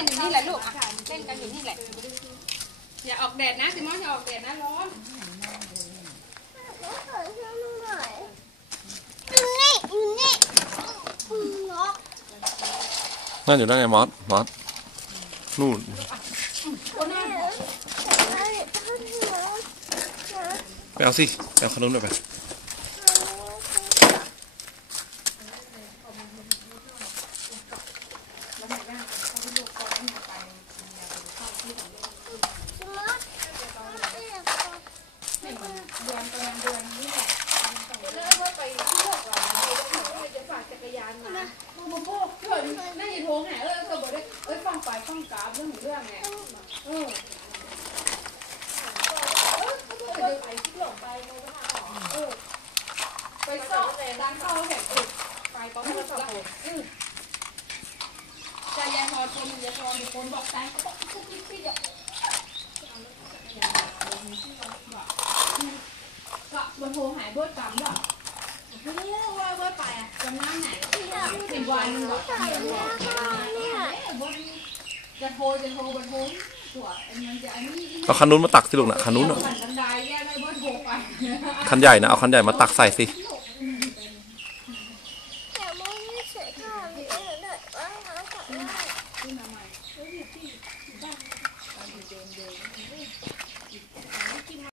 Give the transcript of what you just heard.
ล่นอยู่นี่แหละลูกอะเล่นกันอยู่นี่แหละ อย่าออกแดดนะซิมอนอย่าออกแดดนะร้อนนั่นอยู่นั่นไงมอสมอสนู่นไปเอาสิไปเอาขนมหน่อยไป โอ้โหละเกิดนั่นอย่าโทรหาเออเธอบอกได้เอ้ยฟังไปฟังกราฟเรื่องของเรื่องไงเออไปซ่อร้านข้าวแห่งอื่นไปป้องกันละอือใจยายพอคนยายพอมีคนบอกใจก็บอกทุกที่ที่เดียว บนโพหายบดกำแบบไม่เรื่างว่าบไปอะจำน้ำไหนสิบวันแบบจะโทรจะโทรบนโพตัวมัจะอันนี้เอาคันนู้นมาตักสิลูกนะคันนู้นเนาะคันใหญ่นะเอาคันใหญ่มาตักใส่สิ